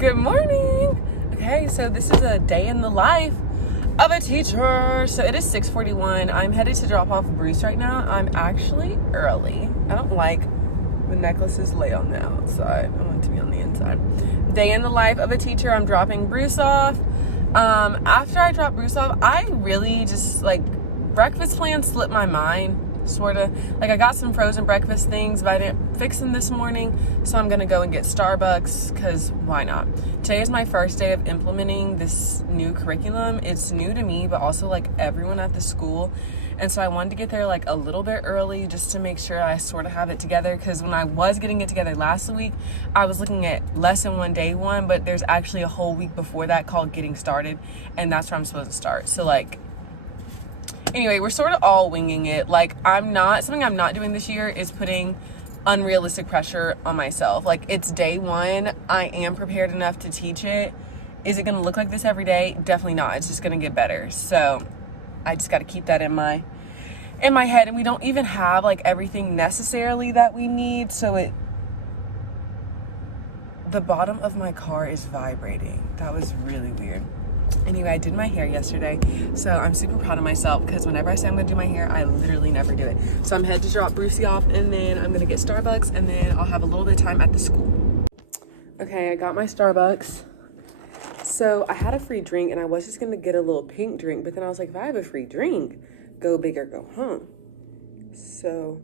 Good morning. Okay, so this is a day in the life of a teacher. So it is 6:41. I'm headed to drop off Bruce right now. I'm actually early. I don't like the necklaces lay on the outside. I want it to be on the inside. Day in the life of a teacher. I'm dropping Bruce off. After I drop Bruce off, I really just breakfast plans slipped my mind. Sort of I got some frozen breakfast things, but I didn't fix them this morning, so I'm gonna go and get Starbucks because why not? Today is my first day of implementing this new curriculum. It's new to me, but also everyone at the school, and so I wanted to get there a little bit early just to make sure I sort of have it together, because when I was getting it together last week, I was looking at lesson one, day one, but there's actually a whole week before that called getting started, and that's where I'm supposed to start. So anyway, we're sort of all winging it. Something I'm not doing this year is putting unrealistic pressure on myself. It's day one. I am prepared enough to teach it. Is it going to look like this every day? Definitely not. It's just going to get better. So I just got to keep that in my head. And we don't even have everything necessarily that we need. So the bottom of my car is vibrating. That was really weird. Anyway, I did my hair yesterday, so I'm super proud of myself because whenever I say I'm going to do my hair, I literally never do it. So I'm headed to drop Brucey off, and then I'm going to get Starbucks, and then I'll have a little bit of time at the school. Okay, I got my Starbucks. So I had a free drink, and I was just going to get a little pink drink, but then I was like, if I have a free drink, go big or go home. So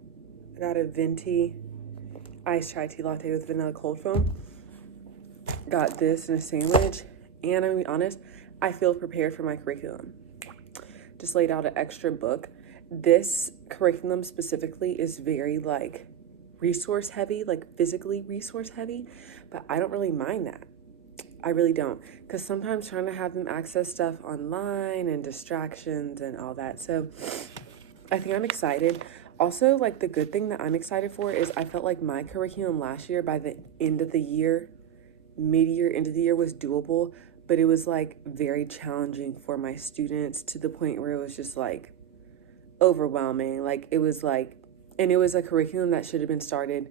I got a venti iced chai tea latte with vanilla cold foam. Got this in a sandwich, and I'm going to be honest, I feel prepared for my curriculum. Just laid out an extra book. This curriculum specifically is very resource heavy, physically resource heavy, but I don't really mind that. I really don't, because sometimes trying to have them access stuff online and distractions and all that. So I think I'm excited. Also, the good thing that I'm excited for is I felt like my curriculum last year, by the end of the year, mid-year, end of the year, was doable, but it was very challenging for my students to the point where it was just overwhelming. It was and it was a curriculum that should have been started.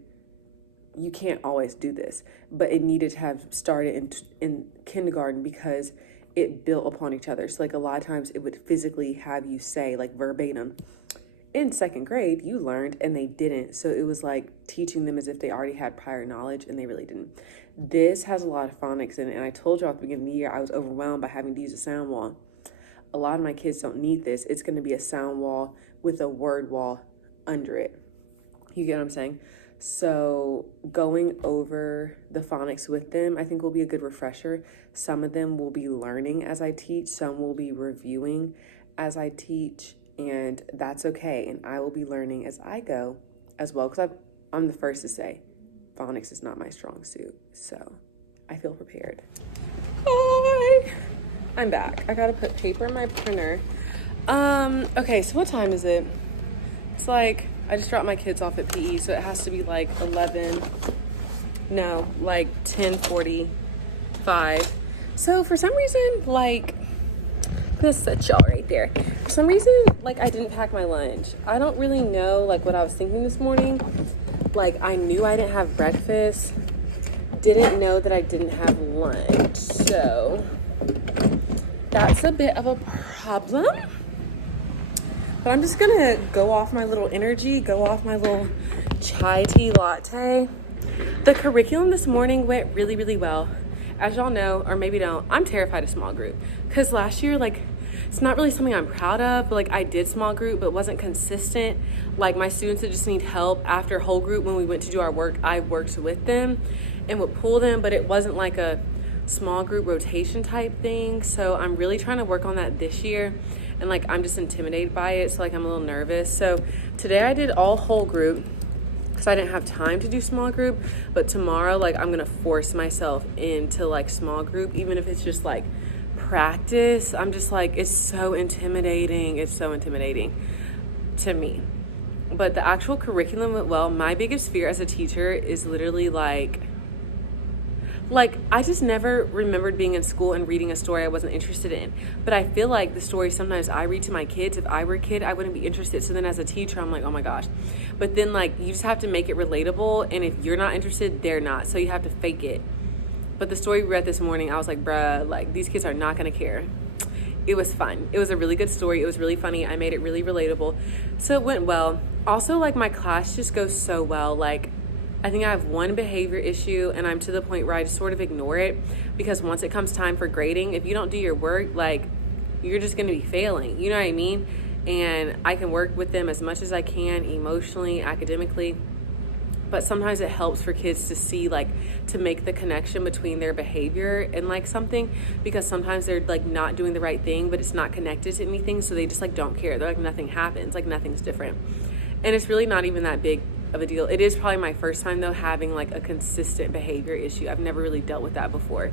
You can't always do this, but it needed to have started in kindergarten because it built upon each other. So a lot of times it would physically have you say verbatim, in second grade you learned, and they didn't. So it was teaching them as if they already had prior knowledge, and they really didn't. This has a lot of phonics in it, and I told you at the beginning of the year I was overwhelmed by having to use a sound wall. A lot of my kids don't need this. It's going to be a sound wall with a word wall under it. You get what I'm saying? So going over the phonics with them, I think, will be a good refresher. Some of them will be learning as I teach. Some will be reviewing as I teach, and that's okay. And I will be learning as I go as well, because I'm the first to say phonics is not my strong suit. So I feel prepared. Hi! I'm back. I gotta put paper in my printer. Okay, so what time is it? It's I just dropped my kids off at PE, so it has to be 10:45. So for some reason, I'm gonna set y'all right there. For some reason, I didn't pack my lunch. I don't really know, what I was thinking this morning. I knew I didn't have breakfast. Didn't know that I didn't have lunch. So that's a bit of a problem. But I'm just gonna go off my little energy, go off my little chai tea latte. The curriculum this morning went really, really well. As y'all know, or maybe don't, I'm terrified of small group. Because last year, it's not really something I'm proud of, but I did small group, but wasn't consistent. My students that just need help after whole group, when we went to do our work, I worked with them and would pull them, but it wasn't a small group rotation type thing. So I'm really trying to work on that this year. And I'm just intimidated by it. So I'm a little nervous. So today I did all whole group because I didn't have time to do small group. But tomorrow, I'm going to force myself into small group, even if it's just practice. I'm just it's so intimidating. It's so intimidating to me. But the actual curriculum went well. My biggest fear as a teacher is literally I just never remembered being in school and reading a story I wasn't interested in. But I feel the story sometimes I read to my kids, if I were a kid, I wouldn't be interested. So then as a teacher, I'm oh my gosh. But then you just have to make it relatable. And if you're not interested, they're not. So you have to fake it. But the story we read this morning, I was like, bruh, like these kids are not gonna care. It was fun. It was a really good story. It was really funny. I made it really relatable. So it went well. Also, like my class just goes so well. Like I think I have one behavior issue and I'm to the point where I just sort of ignore it, because once it comes time for grading, if you don't do your work, like you're just gonna be failing. You know what I mean? And I can work with them as much as I can emotionally, academically. But sometimes it helps for kids to see, like, to make the connection between their behavior and like something, because sometimes they're like not doing the right thing, but it's not connected to anything. So they just like don't care. They're like, nothing happens, like nothing's different. And it's really not even that big of a deal. It is probably my first time though having like a consistent behavior issue. I've never really dealt with that before.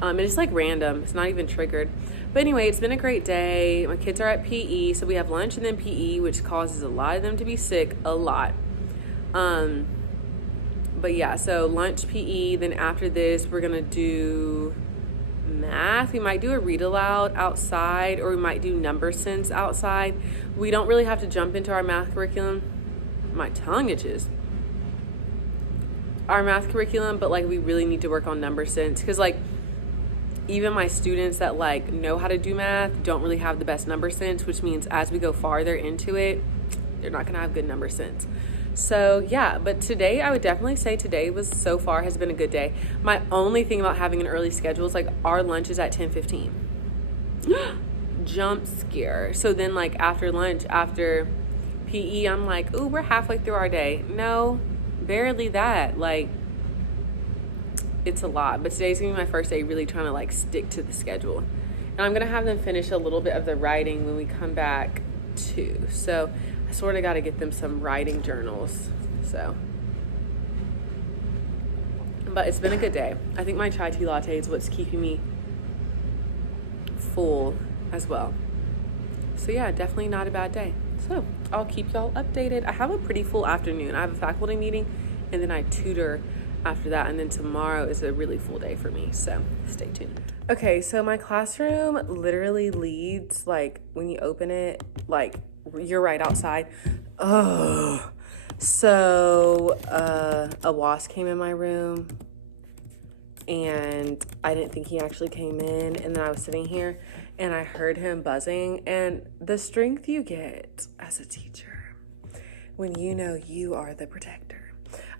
And it's like random. It's not even triggered. But anyway, it's been a great day. My kids are at PE. So we have lunch and then PE, which causes a lot of them to be sick, a lot. But yeah, so lunch, PE, then after this, we're gonna do math. We might do a read aloud outside, or we might do number sense outside. We don't really have to jump into our math curriculum. My tongue itches. Our math curriculum, but like we really need to work on number sense, because like even my students that like know how to do math don't really have the best number sense, which means as we go farther into it, they're not gonna have good number sense. So yeah, but today I would definitely say today was so far has been a good day. My only thing about having an early schedule is like our lunch is at 10:15. Jump scare. So then like after lunch, after PE, I'm like, ooh, we're halfway through our day. No, barely that. Like it's a lot. But today's gonna be my first day really trying to like stick to the schedule. And I'm gonna have them finish a little bit of the writing when we come back too. So I sort of got to get them some writing journals. So, but it's been a good day. I think my chai tea latte is what's keeping me full as well. So yeah, definitely not a bad day. So I'll keep y'all updated. I have a pretty full afternoon. I have a faculty meeting and then I tutor after that. And then tomorrow is a really full day for me. So stay tuned. Okay, so my classroom literally leads, like when you open it, like you're right outside. Oh, so a wasp came in my room and I didn't think he actually came in, and then I was sitting here and I heard him buzzing. And the strength you get as a teacher when you know you are the protector.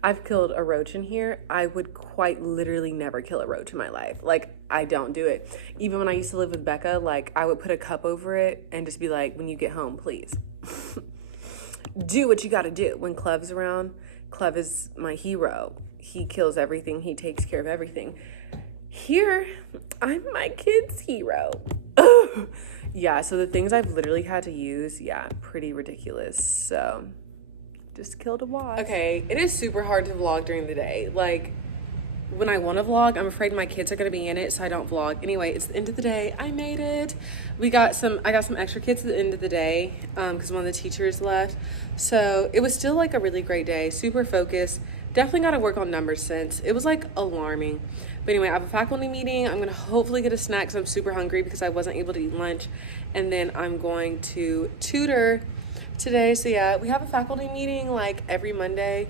I've killed a roach in here. I would quite literally never kill a roach in my life. Like, I don't do it. Even when I used to live with Becca, like, I would put a cup over it and just be like, when you get home, please. Do what you gotta do. When Clev's around, Clev is my hero. He kills everything. He takes care of everything. Here, I'm my kid's hero. Yeah, so the things I've literally had to use, yeah, pretty ridiculous. So just killed a wasp. Okay, it is super hard to vlog during the day. Like, when I want to vlog, I'm afraid my kids are going to be in it, so I don't vlog. Anyway, it's the end of the day. I made it. I got some extra kids at the end of the day because one of the teachers left. So it was still like a really great day. Super focused. Definitely got to work on number sense. It was like alarming. But anyway, I have a faculty meeting. I'm going to hopefully get a snack because I'm super hungry because I wasn't able to eat lunch. And then I'm going to tutor today. So yeah, we have a faculty meeting like every Monday.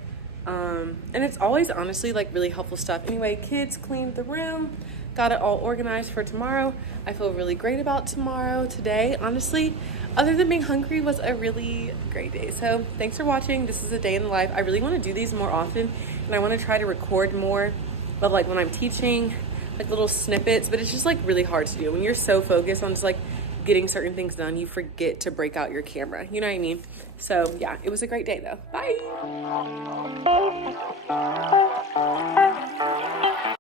And it's always honestly like really helpful stuff. Anyway, kids cleaned the room, got it all organized for tomorrow. I feel really great about tomorrow. Today, honestly, other than being hungry, was a really great day. So thanks for watching. This is a day in the life. I really want to do these more often, and I want to try to record more, but like when I'm teaching, like little snippets, but it's just like really hard to do. When you're so focused on just like getting certain things done, you forget to break out your camera. You know what I mean? So yeah, it was a great day though. Bye.